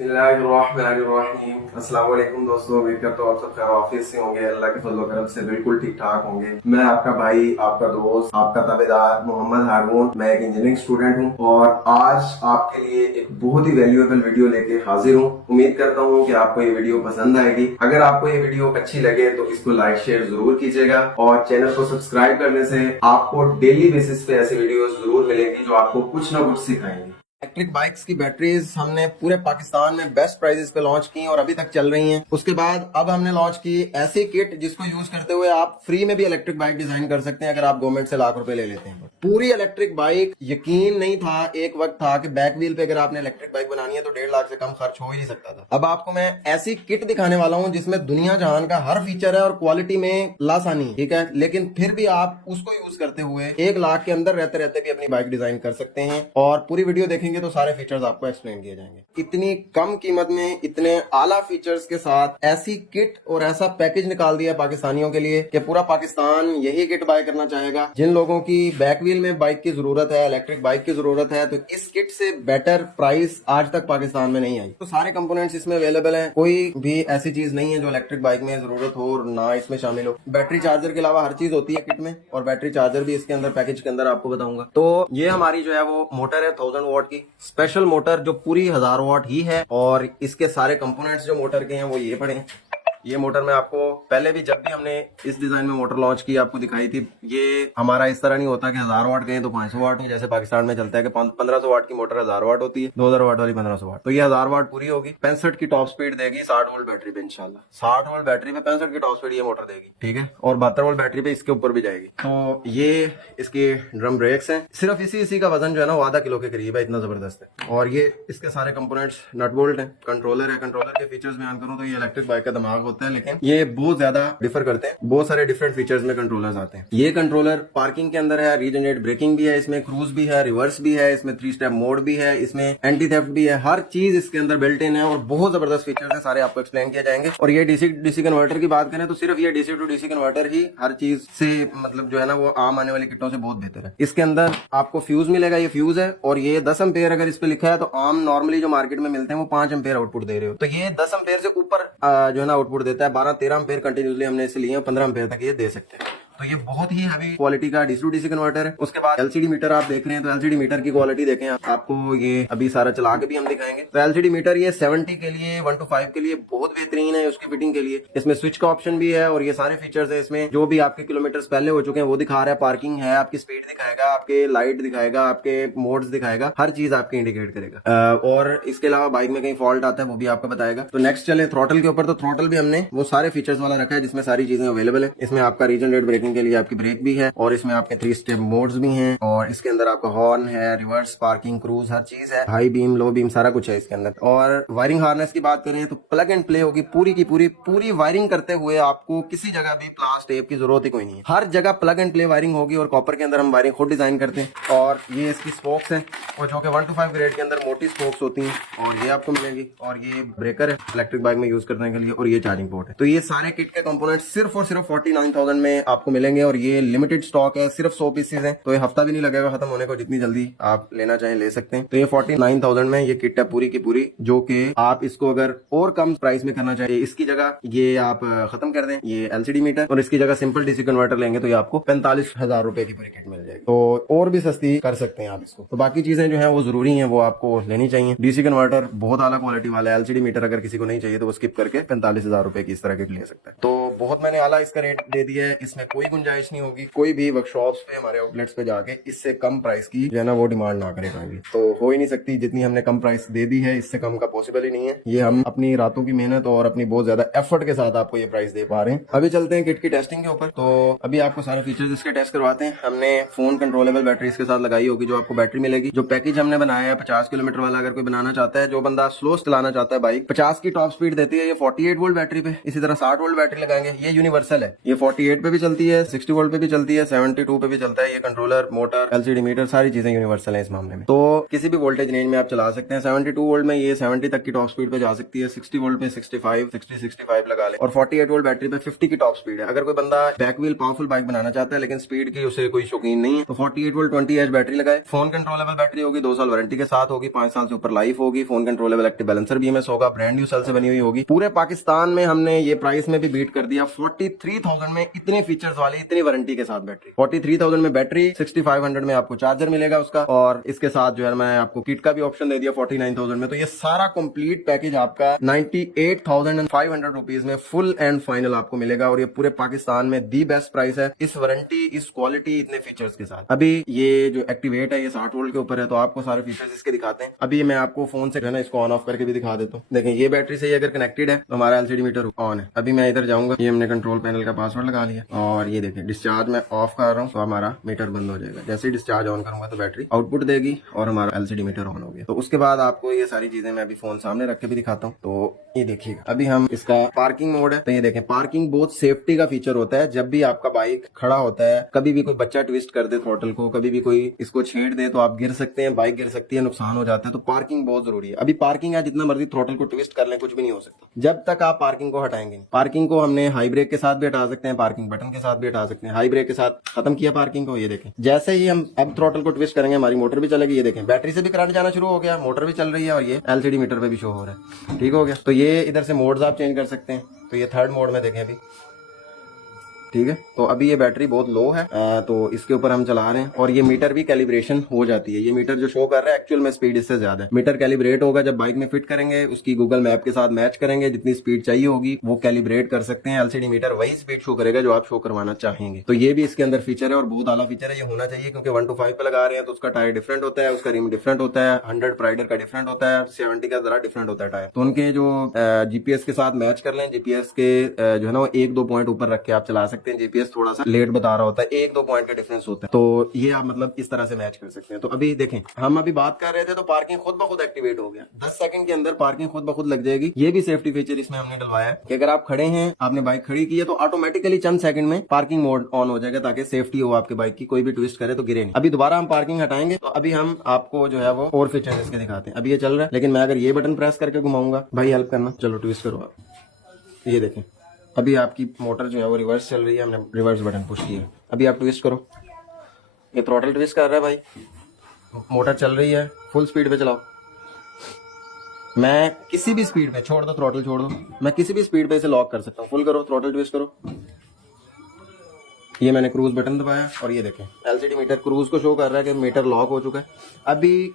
अस्सलाम वालेकुम दोस्तों, उम्मीद करता हूँ आप सब खैर ऑफिस से होंगे। अल्लाह के फजल करम से बिल्कुल ठीक ठाक होंगे। मैं आपका भाई, आपका दोस्त, आपका ताबेदार मोहम्मद हारून। मैं एक इंजीनियरिंग स्टूडेंट हूँ और आज आपके लिए एक बहुत ही वैल्यूएबल वीडियो लेके हाजिर हूँ। उम्मीद करता हूँ कि आपको ये वीडियो पसंद आएगी। अगर आपको ये वीडियो अच्छी लगे तो इसको लाइक शेयर जरूर कीजिएगा और चैनल को सब्सक्राइब करने से आपको डेली बेसिस पे ऐसी वीडियो जरूर मिलेंगी जो आपको कुछ ना कुछ सिखाएंगी। इलेक्ट्रिक बाइक्स की बैटरीज हमने पूरे पाकिस्तान में बेस्ट प्राइसेस पे लॉन्च की और अभी तक चल रही हैं। उसके बाद अब हमने लॉन्च की ऐसी किट जिसको यूज करते हुए आप फ्री में भी इलेक्ट्रिक बाइक डिजाइन कर सकते हैं अगर आप गवर्नमेंट से लाख रुपए ले लेते हैं। पूरी इलेक्ट्रिक बाइक, यकीन नहीं था एक वक्त था कि बैक व्हील पे अगर आपने इलेक्ट्रिक बाइक बनानी है तो 1.5 लाख से कम खर्च हो ही नहीं सकता था। अब आपको मैं ऐसी किट दिखाने वाला हूं जिसमें दुनिया जहान का हर फीचर है और क्वालिटी में लासानी, ठीक है, लेकिन फिर भी आप उसको यूज करते हुए 1 लाख के अंदर रहते रहते भी अपनी बाइक डिजाइन कर सकते हैं। और पूरी वीडियो देखेंगे तो सारे फीचर्स आपको एक्सप्लेन किए जाएंगे। इतनी कम कीमत में इतने आला फीचर्स के साथ ऐसी किट और ऐसा पैकेज निकाल दिया पाकिस्तानियों के लिए कि पूरा पाकिस्तान यही किट बाय करना चाहेगा। जिन लोगों की बैक व्हील में बाइक की जरूरत है, इलेक्ट्रिक बाइक की जरूरत है, तो इस किट से बेटर प्राइस आज तक पाकिस्तान में नहीं आई। तो सारे कंपोनेंट्स इसमें अवेलेबल हैं, कोई भी ऐसी चीज नहीं है जो इलेक्ट्रिक बाइक में जरूरत हो और ना इसमें शामिल हो। बैटरी चार्जर के अलावा हर चीज होती है किट में और बैटरी चार्जर भी इसके अंदर पैकेज के अंदर आपको बताऊंगा। तो ये हमारी जो है वो मोटर है 1000 वॉट की स्पेशल मोटर जो पूरी 1000 वॉट ही है और इसके सारे कंपोनेंट्स जो मोटर के हैं वो ये पड़े हैं। ये मोटर में आपको पहले भी जब भी हमने इस डिजाइन में मोटर लॉन्च की आपको दिखाई थी। ये हमारा इस तरह नहीं होता कि 1000 वाट गए तो 500 वाट हो, जैसे पाकिस्तान में चलता है कि 1500 वाट की मोटर 1000 वाट होती है, 2000 वाट वाली 1500 वाट। तो ये 1000 वाट पूरी होगी, 65 की टॉप स्पीड देगी 60 वोल्ट बैटरी पे इंशाल्लाह। 60 वोल्ट बैटरी पे 65 की टॉप स्पीड ये मोटर देगी, ठीक है, और 72 वोल्ट बैटरी पे इसके ऊपर भी जाएगी। तो ये इसके ड्रम ब्रेक्स हैं, सिर्फ इसी का वजन जो है ना वो आधा किलो के करीब है, इतना जबरदस्त है। और ये इसके सारे कंपोनेंट्स नट बोल्ट है। कंट्रोलर है, कंट्रोलर के फीचर्स बयान करूं तो ये इलेक्ट्रिक बाइक का दिमाग होता है, लेकिन ये बहुत ज्यादा डिफर करते हैं। बहुत सारे डिफरेंट फीचर्स में कंट्रोलर्स आते हैं। ये कंट्रोलर पार्किंग के अंदर है, रीजनरेट ब्रेकिंग भी है इसमें, क्रूज भी है, रिवर्स भी है इसमें, 3 स्टेप मोड भी है इसमें, एंटी थेफ्ट भी है, हर चीज इसके अंदर बिल्ट इन है और बहुत जबरदस्त फीचर्स है, सारे आपको एक्सप्लेन किए जाएंगे। और ये डीसी कन्वर्टर की बात करें तो सिर्फ ये डीसी टू डीसी कन्वर्टर ही हर चीज से मतलब जो है ना वो आम आने वाली किटों से बहुत बेहतर है। इसके अंदर आपको फ्यूज मिलेगा, ये फ्यूज है और ये 10 एम्पेयर अगर इस पे लिखा है तो आम नॉर्मली जो मार्केट में मिलते हैं वो 5 एम्पेयर आउटपुट दे रहे हो, तो ये 10 एम्पेयर से ऊपर जो है ना आउटपुट देता है। 12-13 एम्पेयर कंटिन्यूसली हमने इसे लिए, 15 एम्पेयर तक ये दे सकते हैं। तो ये बहुत ही हैवी क्वालिटी का डीसी टू डीसी कन्वर्टर है। उसके बाद एलसीडी मीटर आप देख रहे हैं तो एलसीडी मीटर की क्वालिटी देखें, आपको ये अभी सारा चला के भी हम दिखाएंगे। तो एलसीडी मीटर ये 70 के लिए 1 to 5 के लिए बहुत बेहतरीन है उसकी फिटिंग के लिए। इसमें स्विच का ऑप्शन भी है और ये सारे फीचर्स है इसमें, जो भी आपके किलोमीटर पहले हो चुके हैं वो दिखा रहा है, पार्किंग है, आपकी स्पीड दिखाएगा, आपके लाइट दिखाएगा, आपके मोड्स दिखाएगा, हर चीज आपकी इंडिकेट करेगा। और इसके अलावा बाइक में कहीं फॉल्ट आता है वो भी आपको बताएगा। तो नेक्स्ट चले थ्रॉटल के ऊपर। तो थ्रॉटल भी हमने वो सारे फीचर्स वाला रखा है जिसमें सारी चीजें अवेलेबल है। इसमें आपका रीजनरेट ब्रेकिंग के लिए आपकी ब्रेक भी है और इसमें आपके 3 स्टेप मोड्स भी हैं और इसके अंदर आपका हॉर्न है, रिवर्स, पार्किंग, क्रूज, हर चीज है, हाई बीम, लो बीम, सारा कुछ है इसके अंदर। और वायरिंग हार्नेस की बात करें तो प्लग एंड प्ले होगी पूरी की पूरी वायरिंग करते हुए आपको किसी जगह भी प्लास टेप की जरूरत ही कोई नहीं है, हर जगह प्लग एंड प्ले वायरिंग होगी। और कॉपर के अंदर हम वायरिंग खुद डिजाइन करते हैं। और ये इसकी स्पोक्स है और जो कि 1 to 5 ग्रेड के अंदर मोटी स्पोक्स होती हैं और ये आपको मिलेगी। और ये ब्रेकर है इलेक्ट्रिक बाइक में यूज करने के लिए और ये चार्जिंग पोर्ट है। तो ये सारे किट के कंपोनेंट सिर्फ और सिर्फ 49,000 में आपको मिलेंगे और ये लिमिटेड स्टॉक है, सिर्फ 100 पीसेज हैं, तो ये हफ्ता भी नहीं लगेगा खत्म होने को, जितनी जल्दी आप लेना चाहें ले सकते हैं। तो ये 49,000 में ये किट है पूरी की पूरी, जो कि आप इसको अगर और कम प्राइस में करना चाहिए इसकी जगह ये आप खत्म कर दें ये एलसीडी मीटर और इसकी जगह सिंपल डीसी कन्वर्टर लेंगे तो ये आपको 45,000 रुपए की पूरी किट मिल जाएगी। तो और भी सस्ती कर सकते हैं आप इसको। तो बाकी चीजें जो है वो जरूरी है, वो आपको लेनी चाहिए। डीसी कन्वर्टर बहुत आला क्वालिटी वाला है, एलसीडी मीटर अगर किसी को नहीं चाहिए तो वो स्किप करके 45,000 रुपए की इस तरह किट ले सकता है। तो बहुत मैंने आला इसका रेट दे दिया है, इसमें कोई गुंजाइश नहीं होगी। कोई भी वर्कशॉप्स पे हमारे आउटलेट्स पे जाके इससे कम प्राइस की जो है ना वो डिमांड ना करे पाएंगे, तो हो ही नहीं सकती। जितनी हमने कम प्राइस दे दी है इससे कम का पॉसिबल ही नहीं है। ये हम अपनी रातों की मेहनत और अपनी बहुत ज्यादा एफर्ट के साथ आपको ये प्राइस दे पा रहे हैं। अभी चलते हैं किट की टेस्टिंग के ऊपर। तो अभी आपको सारे फीचर्स इसके टेस्ट करवाते हैं। हमने फोन कंट्रोलेबल बैटरी इसके साथ लगाई होगी, जो आपको बैटरी मिलेगी। जो पैकेज हमने बनाया है 50 किलोमीटर वाला, अगर कोई बनाना चाहता है, जो बंदा स्लो चलाना चाहता है बाइक, 50 की टॉप स्पीड देती है ये 48 वोल्ट बैटरी पे। इसी तरह 60 वोल्ट बैटरी लगाएंगे दिखाएंगे। ये यूनिवर्सल है, ये 48 पे भी चलती है, 60 वोल्ट पे भी चलती है, 72 पे भी चलता है। ये कंट्रोलर, मोटर, एलसीडी मीटर, सारी चीजें यूनिवर्सल है इस मामले में। तो किसी भी वोल्टेज रेंज में आप चला सकते हैं। 72 वोल्ट में ये 70 तक की टॉप स्पीड पे जा सकती है, 60 वोल्ट पे 65 लगा ले, और 48 वोल्ट बैटरी पे 50 की टॉप स्पीड है। अगर कोई बंदा बैक व्हील पावरफुल बाइक बनाना चाहता है लेकिन स्पीड की उसे कोई शौकीन नहीं है, तो 48 वोल्ट 20 एच बैटरी लगाए। फोन कंट्रोलेबल बैटरी होगी, 2 साल वारंटी के साथ होगी, 5 साल से ऊपर लाइफ होगी। Phone controllable active balancer BMS होगा, ब्रांड न्यू सेल से बनी हुई होगी। पूरे पाकिस्तान में हमने ये प्राइस में भी बीट कर दिया। 43,000 में इतने फीचर्स वाली, इतनी वारंटी के साथ बैटरी। 43,000 में बैटरी, 6500 में आपको चार्जर मिलेगा उसका, और इसके साथ जो है मैं आपको किट का भी ऑप्शन दे दिया 49,000 में। तो ये सारा कंप्लीट पैकेज आपका 98,500 रुपीज में फुल एंड फाइनल आपको मिलेगा, और ये पूरे पाकिस्तान में दी बेस्ट प्राइस है इस वारंटी, इस क्वालिटी, इतने फीचर्स के साथ। अभी ये जो एक्टिवेट है ये 60 वोल्ट के ऊपर है, तो आपको सारे फीचर्स इसके दिखाते हैं। अभी मैं आपको फोन से ना इसको ऑन ऑफ करके भी दिखा देता हूँ। देखें, ये बैटरी से अगर कनेक्टेड है तो हमारा एलसीडी मीटर ऑन है। अभी मैं इधर जाऊंगा, ये हमने कंट्रोल पैनल का पासवर्ड लगा लिया, और ये देखें डिस्चार्ज मैं ऑफ कर रहा हूँ तो हमारा मीटर बंद हो जाएगा। जैसे ही डिस्चार्ज ऑन करूंगा तो बैटरी आउटपुट देगी और हमारा एलसीडी मीटर ऑन हो गया। तो उसके बाद आपको ये सारी चीजें मैं अभी फोन सामने रख के भी दिखाता हूँ। तो ये देखिएगा, अभी हम इसका पार्किंग मोड है। तो ये देखें, पार्किंग बहुत सेफ्टी का फीचर होता है। जब भी आपका बाइक खड़ा होता है, कभी भी कोई बच्चा ट्विस्ट कर दे थ्रॉटल को, कभी भी कोई इसको छेड़ दे तो आप गिर सकते हैं, बाइक गिर सकती है, नुकसान हो जाता है। तो पार्किंग बहुत जरूरी है। अभी पार्किंग है, जितना मर्जी थ्रॉटल को ट्विस्ट कर ले कुछ भी नहीं हो सकता जब तक आप पार्किंग को हटाएंगे। पार्किंग को हमने हाई ब्रेक के साथ भी हटा सकते हैं, पार्किंग बटन के साथ भी हटा सकते हैं। हाई ब्रेक के साथ खत्म किया पार्किंग को। ये देखें, जैसे ही हम अब थ्रॉटल को ट्विस्ट करेंगे हमारी मोटर भी चलेगी। ये देखें, बैटरी से भी करंट जाना शुरू हो गया, मोटर भी चल रही है, और ये एलसीडी मीटर पे भी शो हो रहा है। ठीक हो गया। तो ये इधर से मोड्स आप चेंज कर सकते हैं। तो ये थर्ड मोड में देखें अभी, ठीक है। तो अभी ये बैटरी बहुत लो है, तो इसके ऊपर हम चला रहे हैं, और ये मीटर भी कैलिब्रेशन हो जाती है। ये मीटर जो शो कर रहा है एक्चुअल में स्पीड इससे ज्यादा है। मीटर कैलिब्रेट होगा जब बाइक में फिट करेंगे, उसकी गूगल मैप के साथ मैच करेंगे, जितनी स्पीड चाहिए होगी वो कैलिब्रेट कर सकते हैं। एलसीडी मीटर वही स्पीड शो करेगा जो आप शो करवाना चाहेंगे। तो ये भी इसके अंदर फीचर है, और बहुत आला फीचर है। ये होना चाहिए क्योंकि 1 to 5 पे लगा रहे हैं तो उसका टायर डिफरेंट होता है, उसका रिम डिफरेंट होता है, 100 प्राइडर का डिफरेंट होता है, 70 का जरा डिफरेंट होता है टायर। तो उनके जो जीपीएस के साथ मैच कर लें, जीपीएस के जो है ना वो 1-2 पॉइंट ऊपर रख के आप चला सकते हैं। जीपीएस थोड़ा सा लेट बता रहा होता है, 1-2 पॉइंट का डिफरेंस होता है। तो ये आप मतलब इस तरह से मैच कर सकते हैं। तो अभी देखें, हम अभी बात कर रहे थे तो पार्किंग खुद ब खुद एक्टिवेट हो गया। 10 सेकंड के अंदर पार्किंग खुद ब खुद लग जाएगी। ये भी सेफ्टी फीचर इसमें हमने डलवाया है कि अगर आप खड़े हैं, आपने बाइक खड़ी की है, तो ऑटोमेटिकली चंद सेकंड में पार्किंग मोड ऑन हो जाएगा, ताकि सेफ्टी हो आपके बाइक की, कोई भी ट्विस्ट करे तो गिरे नहीं। अभी दोबारा हम पार्किंग हटाएंगे तो अभी हम आपको जो है वो और फीचर इसके दिखाते हैं। अभी ये चल रहा है, लेकिन मैं अगर ये बटन प्रेस करके घुमाऊंगा, भाई हेल्प करना, चलो ट्विस्ट करो आप। ये देखें, अभी आपकी मोटर जो है वो रिवर्स चल रही है, हमने रिवर्स बटन पुश किया। अभी आप ट्विस्ट करो, ये थ्रॉटल ट्विस्ट कर रहा है भाई, मोटर चल रही है, फुल स्पीड पे चलाओ। मैं किसी भी स्पीड पे, छोड़ दो थ्रॉटल छोड़ दो, मैं किसी भी स्पीड पे इसे लॉक कर सकता हूँ। फुल करो, थ्रॉटल ट्विस्ट करो, ये मैंने क्रूज बटन दबाया, और ये देखें एलसीडी मीटर क्रूज को शो कर रहा है कि मीटर लॉक हो चुका है। अभी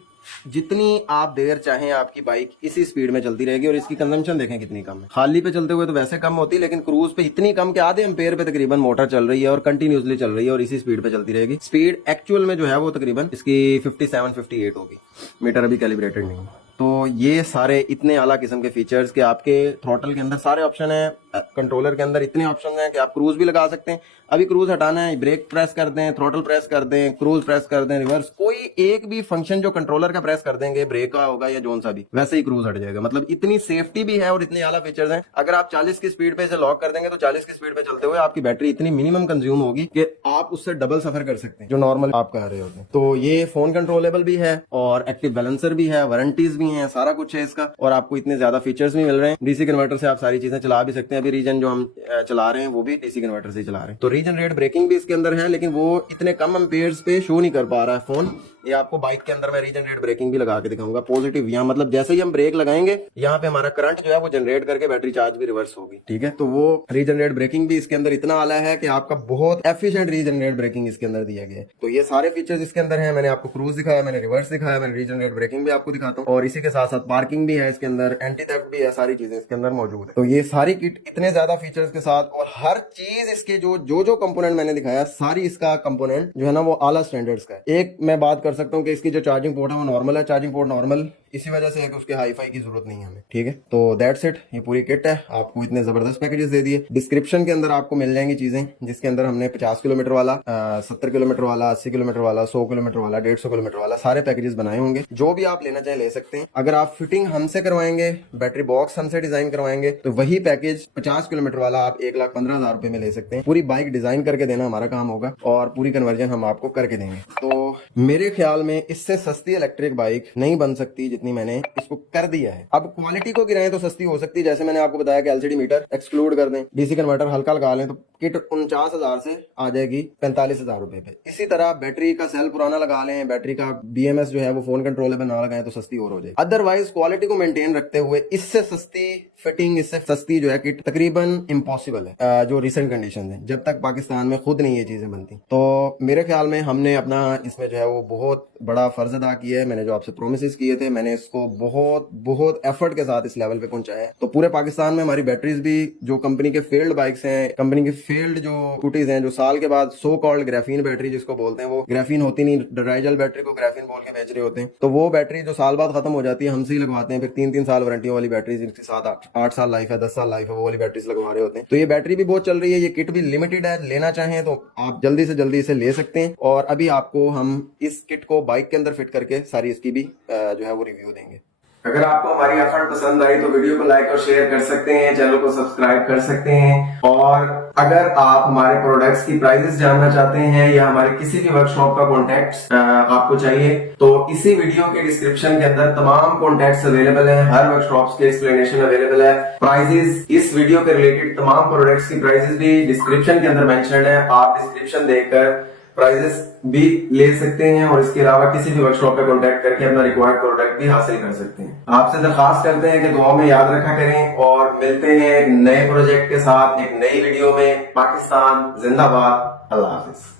जितनी आप देर चाहें आपकी बाइक इसी स्पीड में चलती रहेगी, और इसकी कंजम्पशन देखें कितनी कम है। खाली पे चलते हुए तो वैसे कम होती है, लेकिन क्रूज पे इतनी कम कि आधे एम्पेयर पे तकरीबन मोटर चल रही है, और कंटिन्यूसली चल रही है, और इसी स्पीड पे चलती रहेगी। स्पीड एक्चुअल में जो है वो तकरीबन इसकी 57-58 होगी। मीटर अभी कैलिब्रेटेड नहीं है। तो ये सारे इतने आला किस्म के फीचर्स के आपके थ्रॉटल के अंदर सारे ऑप्शन है, कंट्रोलर के अंदर इतने ऑप्शन हैं कि आप क्रूज भी लगा सकते हैं। अभी क्रूज हटाना है, ब्रेक प्रेस कर दें, थ्रॉटल प्रेस कर दें, क्रूज प्रेस कर दें, रिवर्स, कोई एक भी फंक्शन जो कंट्रोलर का प्रेस कर देंगे, ब्रेक का होगा या जोन सा भी, वैसे ही क्रूज हट जाएगा। मतलब इतनी सेफ्टी भी है और इतने आला फीचर्स हैं। अगर आप 40 की स्पीड पे इसे लॉक कर देंगे तो 40 की स्पीड पे चलते हुए आपकी बैटरी इतनी मिनिमम कंज्यूम होगी कि आप उससे डबल सफर कर सकते हैं जो नॉर्मल आप कर रहे होते हैं। तो ये फोन कंट्रोलेबल भी है, और एक्टिव बैलेंसर भी है, वारंटीज भी है, सारा कुछ है इसका, और आपको इतने ज्यादा फीचर्स भी मिल रहे हैं। डीसी कन्वर्टर से आप सारी चीजें चला भी सकते हैं। अभी रीजन जो हम चला रहे हैं वो भी डीसी कन्वर्टर से चला रहे हैं। तो रीजन रेट ब्रेकिंग भी इसके अंदर है, लेकिन वो इतने कम एम्पेयर्स पे शो नहीं कर पा रहा है फोन। ये आपको बाइक के अंदर मैं रीजन रेट ब्रेकिंग भी लगा के दिखाऊंगा। पॉजिटिव यहाँ मतलब जैसे ही हम ब्रेक लगाएंगे यहाँ पे हमारा करंट जो है वो जनरेट करके बैटरी चार्ज भी रिवर्स होगी। ठीक है, तो वो रीजन रेट ब्रेकिंग भी इसके अंदर इतना आला है कि आपका बहुत एफिशिएंट रीजन रेट ब्रेकिंग इसके अंदर दिया गया है। तो ये सारे फीचर्स इसके अंदर है। मैंने आपको क्रूज दिखाया, मैंने रिवर्स दिखाया, मैंने रीजन रेट ब्रेकिंग भी आपको दिखाता हूँ, और इसी के साथ साथ पार्किंग भी है इसके अंदर, एंटी थेफ्ट भी है, सारी चीजें इसके अंदर मौजूद है। तो ये सारी किट इतने ज्यादा फीचर्स के साथ, और हर चीज इसके जो कंपोनेंट मैंने दिखाया, सारी इसका कंपोनेंट जो है ना वो आला स्टैंडर्ड्स का है। एक मैं बात कर सकता हूँ कि इसकी जो चार्जिंग पोर्ट है वो नॉर्मल है। चार्जिंग पोर्ट नॉर्मल इसी वजह से है कि उसके हाई फाई की जरूरत नहीं है हमें। ठीक है, तो दैट्स इट, ये पूरी किट है। आपको इतने जबरदस्त पैकेजेस दे दिए। डिस्क्रिप्शन के अंदर आपको मिल जाएंगी चीजें, जिसके अंदर हमने 50 किलोमीटर वाला, 70 किलोमीटर वाला, 80 किलोमीटर वाला, 100 किलोमीटर वाला, 150 किलोमीटर वाला सारे पैकेजेस बनाए होंगे। जो भी आप लेना चाहें ले सकते हैं। अगर आप फिटिंग हमसे करवाएंगे, बैटरी बॉक्स हमसे डिजाइन करवाएंगे, तो वही पैकेज 50 किलोमीटर वाला आप 1,15,000 रुपए में ले सकते हैं। पूरी बाइक डिजाइन करके देना हमारा काम होगा और पूरी कन्वर्जन हम आपको करके देंगे। तो मेरे ख्याल में इससे सस्ती इलेक्ट्रिक बाइक नहीं बन सकती जितनी मैंने इसको कर दिया है। अब क्वालिटी को गिराएं तो सस्ती हो सकती है, जैसे मैंने आपको बताया कि एलसीडी मीटर एक्सक्लूड कर दें, डीसी कन्वर्टर हल्का लगा लें, तो किट 49,000 से आ जाएगी 45,000 रुपए पे। इसी तरह बैटरी का सेल पुराना लगा लें, बैटरी का बीएमएस जो है वो फोन कंट्रोलेबल ना लगाएं तो सस्ती और हो जाएगी। अदरवाइज क्वालिटी को मेंटेन रखते हुए इससे सस्ती फिटिंग, इससे सस्ती जो है किट तकरीबन इम्पॉसिबल है जो रिसेंट कंडीशन है, जब तक पाकिस्तान में खुद नहीं ये चीजें बनती। तो मेरे ख्याल में हमने अपना इसमें जो है वो बहुत बड़ा फर्ज अदा किया है। मैंने जो आपसे प्रोमिस किए थे, मैंने इसको बहुत बहुत एफर्ट के साथ इस लेवल पे पहुंचाया है। तो पूरे पाकिस्तान में हमारी बैटरीज भी जो कंपनी के फेल्ड बाइक्स हैं, कंपनी के फेल्ड जो स्कूटीज हैं, जो साल के बाद सो कॉल्ड ग्राफीन बैटरी जिसको बोलते हैं, वो ग्राफीन होती नहीं, ड्राइजल बैटरी को ग्राफीन बोल के बेच रहे होते हैं, तो वो बैटरी जो साल बाद खत्म हो जाती है हमसे ही लगवाते हैं। फिर 3-3 साल वारंटी वाली बैटरी जिनकी 7-8 साल लाइफ है, 10 साल लाइफ है, वो वाली बैटरीज लगवा रहे होते हैं। तो ये बैटरी भी बहुत चल रही है, ये किट भी लिमिटेड है। लेना चाहें तो आप जल्दी से जल्दी इसे ले सकते हैं। और अभी आपको हम इस किट को बाइक के अंदर फिट करके सारी इसकी भी जो है वो रिव्यू देंगे। अगर आपको हमारी एफर्ट पसंद आई तो वीडियो को लाइक और शेयर कर सकते हैं, चैनल को सब्सक्राइब कर सकते हैं। और अगर आप हमारे प्रोडक्ट्स की प्राइसेस जानना चाहते हैं या हमारे किसी भी वर्कशॉप का कॉन्टैक्ट आपको चाहिए, तो इसी वीडियो के डिस्क्रिप्शन के अंदर तमाम कॉन्टैक्ट्स अवेलेबल हैं, हर वर्कशॉप के एक्सप्लेनेशन अवेलेबल है। प्राइजेस, इस वीडियो के रिलेटेड तमाम प्रोडक्ट्स की प्राइजेस भी डिस्क्रिप्शन के अंदर मेंशन्ड है। आप डिस्क्रिप्शन देखकर प्राइजेस भी ले सकते हैं और इसके अलावा किसी भी वर्कशॉप पे कांटेक्ट करके अपना रिक्वायर्ड प्रोडक्ट भी हासिल कर सकते हैं। आपसे दरखास्त करते हैं कि दुआ में याद रखा करें और मिलते हैं एक नए प्रोजेक्ट के साथ एक नई वीडियो में। पाकिस्तान जिंदाबाद। अल्लाह हाफिज।